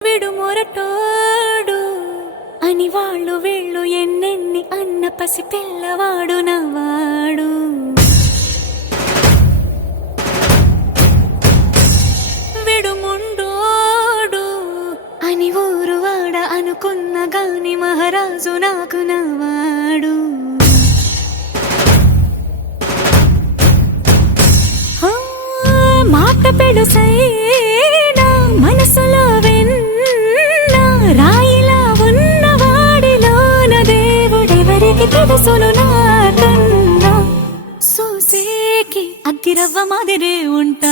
విడు మొరటోడు అని వాళ్ళు వీళ్ళు ఎన్నెన్ని అన్న పసి పిల్లవాడు నవాడు. విడు ముండోడు అని ఊరు వాడ అనుకున్న గాని మహారాజు నాకు నవాడు. మాట పెడుసైనా మనసులో వెన్నా రాయిలా ఉన్నవాడిలోన దేవుడెవరికి తెలుసును నాకన్నా. సూసేకి అగ్గిరవ్వ మాదిరే ఉంటా.